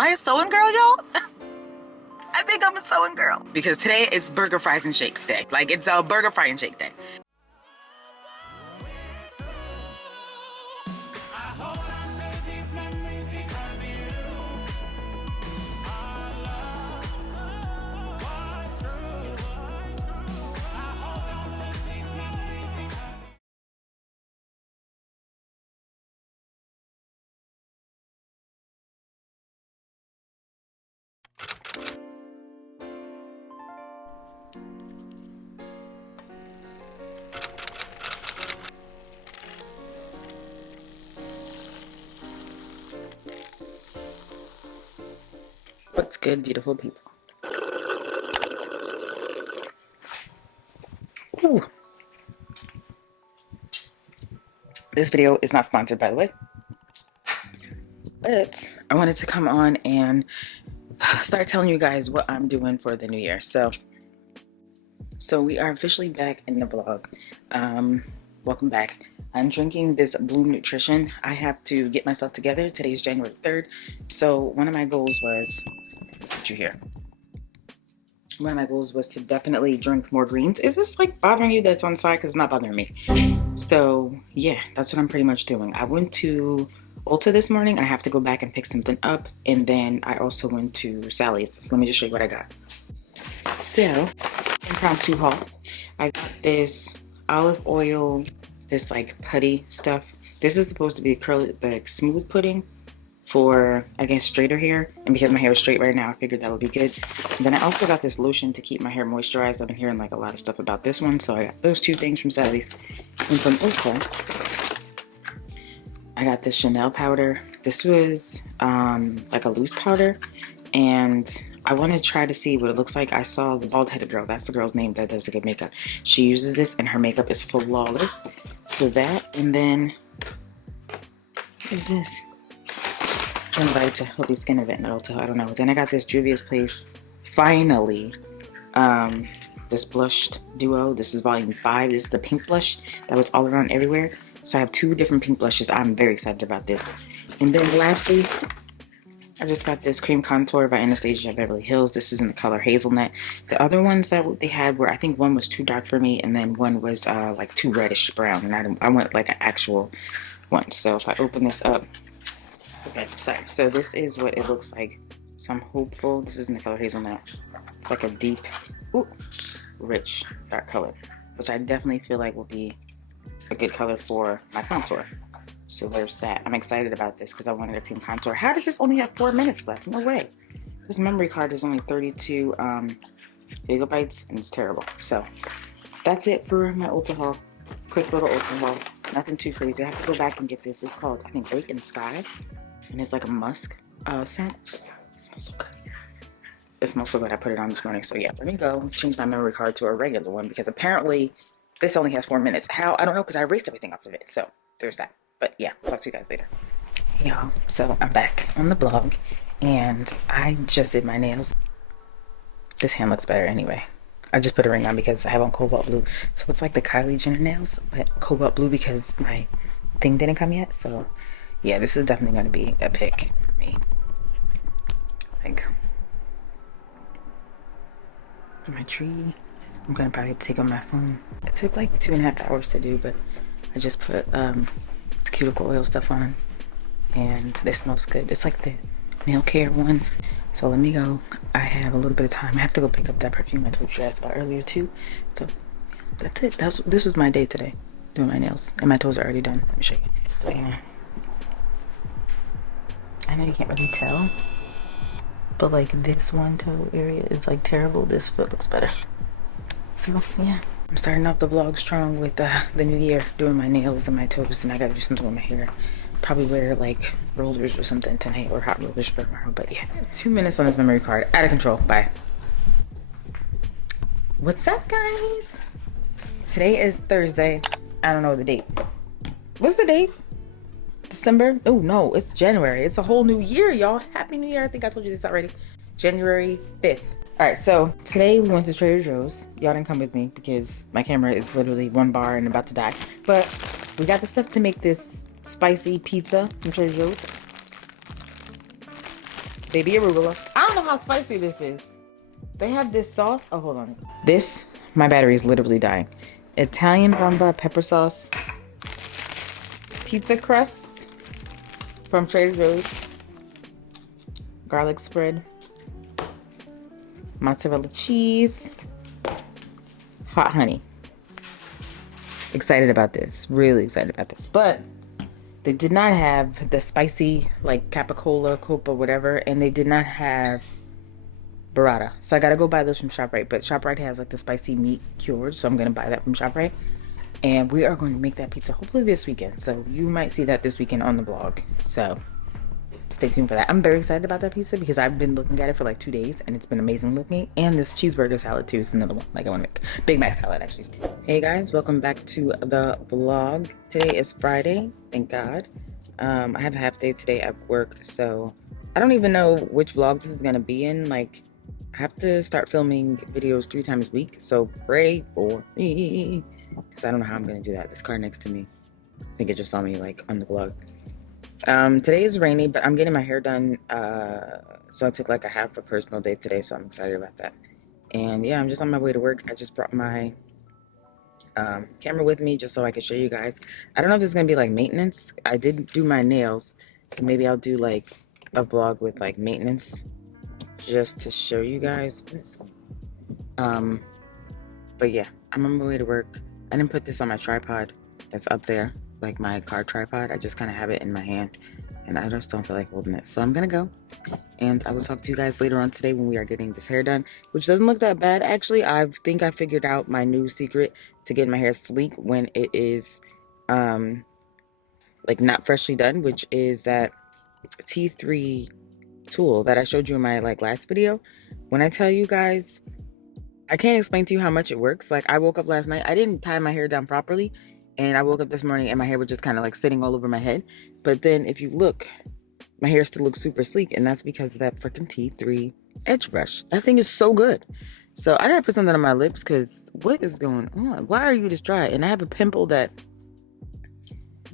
I a sewing girl, y'all? I think I'm a sewing girl. Because today is burger, fries, and shakes day. Like, it's a burger, fry, and shake day. What's good, beautiful people? Ooh. This video is not sponsored, by the way. But I wanted to come on and start telling you guys what I'm doing for the new year. So we are officially back in the vlog. Welcome back. I'm drinking this Blue Nutrition. I have to get myself together. Today's January 3rd. So one of my goals was, let's put you here. One of my goals was to definitely drink more greens. Is this like bothering you that's on the side? Because it's not bothering me. So yeah, that's what I'm pretty much doing. I went to Ulta this morning. I have to go back and pick something up. And then I also went to Sally's. So let me just show you what I got. So, impromptu haul. I got this olive oil, this like putty stuff. This is supposed to be like smooth pudding for, I guess, straighter hair. And because my hair is straight right now, I figured that would be good. And then I also got this lotion to keep my hair moisturized. I've been hearing like a lot of stuff about this one. So I got those two things from Sally's. And from Ulta, I got this Chanel powder. This was like a loose powder. And I want to try to see what it looks like. I saw the bald-headed girl. That's the girl's name that does the good makeup. She uses this and her makeup is flawless. So that, and then, what is this? I'm invited to Healthy Skin event at Ulta. I don't know. Then I got this Juvia's Place, finally, this blushed duo. This is volume 5. This is the pink blush that was all around everywhere. So I have 2 different pink blushes. I'm very excited about this. And then lastly, I just got this cream contour by Anastasia Beverly Hills. This is in the color Hazelnut. The other ones that they had were, I think one was too dark for me, and then one was like too reddish brown, and I went like an actual one. So if I open this up, okay, sorry. So this is what it looks like. So I'm hopeful. This is in the color Hazelnut. It's like a deep, ooh, rich, dark color, which I definitely feel like will be a good color for my contour. So there's that. I'm excited about this because I wanted a cream contour. How does this only have 4 minutes left? No way. This memory card is only 32 gigabytes and it's terrible. So that's it for my Ulta haul. Quick little Ulta haul. Nothing too crazy. I have to go back and get this. It's called, I think, Lake in the Sky. And it's like a musk scent. It smells so good. It smells so good. I put it on this morning. So yeah, let me go change my memory card to a regular one because apparently this only has 4 minutes. How? I don't know because I erased everything off of it. So there's that. But yeah, talk to you guys later. Hey y'all, so I'm back on the blog and I just did my nails. This hand looks better anyway. I just put a ring on because I have on cobalt blue. So it's like the Kylie Jenner nails, but cobalt blue because my thing didn't come yet. So yeah, this is definitely going to be a pick for me. I think. For my tree, I'm going to probably take on my phone. It took like 2.5 hours to do, but I just put cuticle oil stuff on and this smells good. It's like the nail care one. So let me go. I have a little bit of time. I have to go pick up that perfume I told you guys about earlier too. So that's it. This was my day today, doing my nails, and my toes are already done. Let me show you. So yeah, I know you can't really tell, but like this one toe area is like terrible. This foot looks better. So yeah, I'm starting off the vlog strong with the new year, doing my nails and my toes, and I gotta do something with my hair. Probably wear like rollers or something tonight, or hot rollers for tomorrow. But yeah, 2 minutes on this memory card. Out of control. Bye. What's up, guys? Today is Thursday. I don't know the date. What's the date? December? Oh no, it's January. It's a whole new year, y'all. Happy New Year. I think I told you this already. January 5th. All right, so today we went to Trader Joe's. Y'all didn't come with me because my camera is literally 1 bar and about to die. But we got the stuff to make this spicy pizza from Trader Joe's. Baby arugula. I don't know how spicy this is. They have this sauce. Oh, hold on. This, my battery is literally dying. Italian bomba pepper sauce. Pizza crust from Trader Joe's. Garlic spread. Mozzarella cheese. Hot honey. Excited about this. Really excited about this. But they did not have the spicy, like capicola, copa, whatever. And they did not have burrata. So I gotta go buy those from ShopRite. But ShopRite has like the spicy meat cured. So I'm gonna buy that from ShopRite. And we are going to make that pizza hopefully this weekend. So you might see that this weekend on the vlog. So stay tuned for that. I'm very excited about that pizza because I've been looking at it for like 2 days and it's been amazing looking. And this cheeseburger salad too is another one. Like I want to make Big Mac salad actually. Hey guys, welcome back to the vlog. Today is Friday, thank God. I have a half day today at work, so I don't even know which vlog this is gonna be in. Like I have to start filming videos 3 times a week, so pray for me because I don't know how I'm gonna do that. This car next to me, I think it just saw me like on the vlog. Today is rainy, but I'm getting my hair done, so I took like a half a personal day today, so I'm excited about that. And yeah, I'm just on my way to work. I just brought my camera with me just so I can show you guys. I don't know if this is gonna be like maintenance. I did do my nails, so maybe I'll do like a vlog with like maintenance just to show you guys. But yeah, I'm on my way to work. I didn't put this on my tripod that's up there, like my car tripod. I just kind of have it in my hand and I just don't feel like holding it. So I'm gonna go and I will talk to you guys later on today when we are getting this hair done, which doesn't look that bad actually. I think I figured out my new secret to get my hair sleek when it is like not freshly done, which is that T3 tool that I showed you in my like last video. When I tell you guys, I can't explain to you how much it works. Like I woke up last night, I didn't tie my hair down properly, and I woke up this morning and my hair was just kind of like sitting all over my head. But then if you look, my hair still looks super sleek, and that's because of that freaking T3 edge brush. That thing is so good. So I gotta put something on my lips because what is going on? Why are you this dry? And I have a pimple that,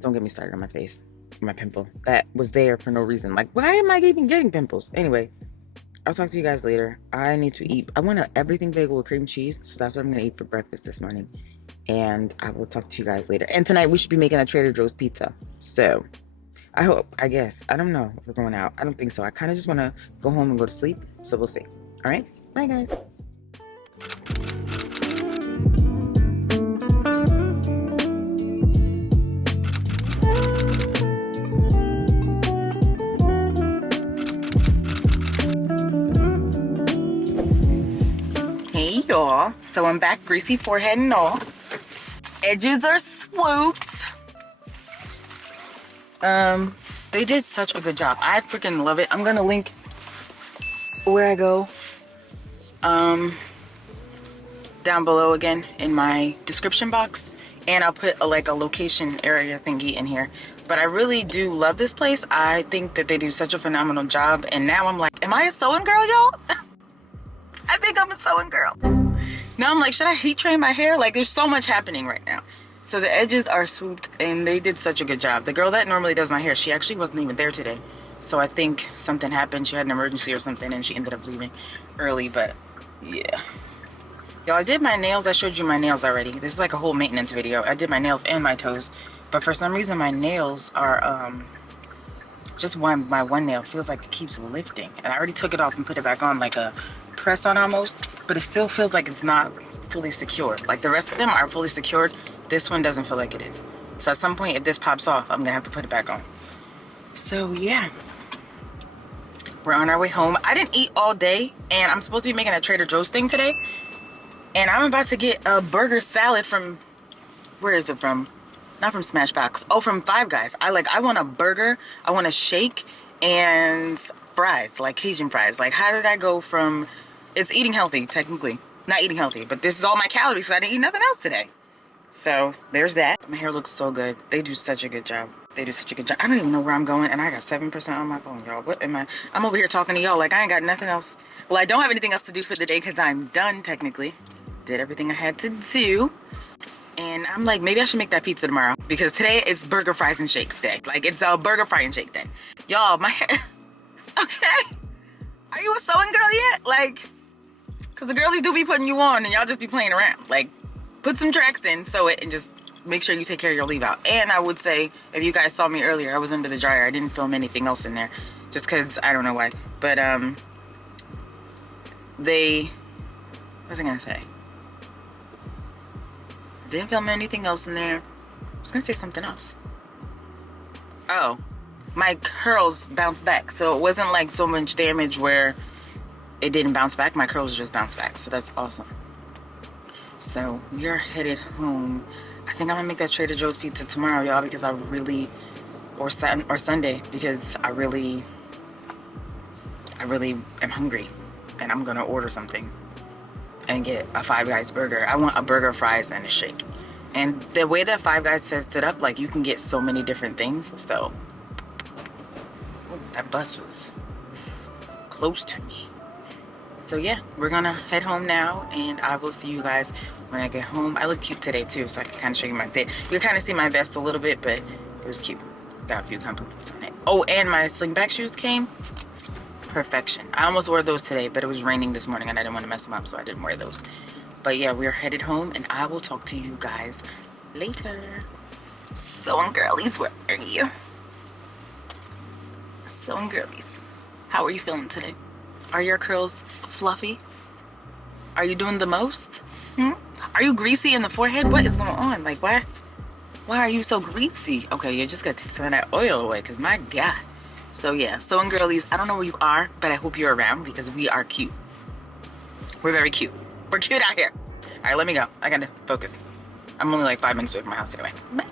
don't get me started on my face, my pimple that was there for no reason. Like why am I even getting pimples? Anyway, I'll talk to you guys later. I need to eat. I want everything bagel with cream cheese, so that's what I'm gonna eat for breakfast this morning. And I will talk to you guys later. And tonight we should be making a Trader Joe's pizza. So I hope, I guess, I don't know if we're going out. I don't think so. I kind of just want to go home and go to sleep. So we'll see. All right, bye guys. Hey y'all, so I'm back, greasy forehead and all. Edges are swooped. They did such a good job. I freaking love it. I'm gonna link where I go down below again in my description box, and I'll put a location area thingy in here. But I really do love this place. I think that they do such a phenomenal job, and now I'm like, am I a sewing girl, y'all? I think I'm a sewing girl. Now I'm like, should I heat train my hair? Like there's so much happening right now. So the edges are swooped and they did such a good job. The girl that normally does my hair, she actually wasn't even there today. So I think something happened. She had an emergency or something and she ended up leaving early, but yeah. Y'all, I did my nails. I showed you my nails already. This is like a whole maintenance video. I did my nails and my toes, but for some reason my nails are, just my one nail feels like it keeps lifting. And I already took it off and put it back on like a press on almost, but it still feels like it's not fully secured. Like the rest of them are fully secured. This one doesn't feel like it is. So at some point, if this pops off, I'm gonna have to put it back on. So yeah, we're on our way home. I didn't eat all day and I'm supposed to be making a Trader Joe's thing today. And I'm about to get a burger salad from, where is it from? Not from Smashbox. Oh, from Five Guys. I want a burger, I want a shake and fries, like Cajun fries. Like how did I go from, it's eating healthy technically, not eating healthy, but this is all my calories because I didn't eat nothing else today. So there's that. My hair looks so good. They do such a good job. They do such a good job. I don't even know where I'm going and I got 7% on my phone, y'all. What am I? I'm over here talking to y'all like I ain't got nothing else. Well, I don't have anything else to do for the day because I'm done technically. Did everything I had to do. And I'm like, maybe I should make that pizza tomorrow because today it's burger, fries, and shakes day. Like it's a burger, fry, and shake day. Y'all, my hair, okay. sewing girl yet? Like, because the girlies do be putting you on and y'all just be playing around. Like, put some tracks in, sew it, and just make sure you take care of your leave out. And I would say, if you guys saw me earlier, I was under the dryer. I didn't film anything else in there, just because I don't know why. But what was I gonna say? I didn't film anything else in there. I was gonna say something else. Oh, my curls bounced back, so it wasn't like so much damage where it didn't bounce back. My curls just bounced back, so that's awesome. So we are headed home. I think I'm gonna make that Trader Joe's pizza tomorrow, y'all, because I really, or Sunday, because I really am hungry, and I'm gonna order something and get a Five Guys burger. I want a burger, fries, and a shake. And the way that Five Guys sets it up, like, you can get so many different things. So, ooh, that bus was close to me. So yeah, we're gonna head home now, and I will see you guys when I get home. I look cute today too, so I can kind of show you my fit. You can kind of see my vest a little bit, but it was cute. Got a few compliments on it. Oh, and my slingback shoes came. Perfection. I almost wore those today, but it was raining this morning and I didn't want to mess them up, so I didn't wear those. But yeah, we're headed home, and I will talk to you guys later. Sewing girlies, where are you? Sewing girlies, how are you feeling today? Are your curls fluffy? Are you doing the most? Are you greasy in the forehead? What is going on? Like, why are you so greasy? Okay, you just gotta take some of that oil away, because my God. So yeah, sewing girlies, I don't know where you are, but I hope you're around, because we are cute. We're very cute. We're cute out here. All right, let me go. I gotta focus. I'm only like 5 minutes away from my house anyway. Bye.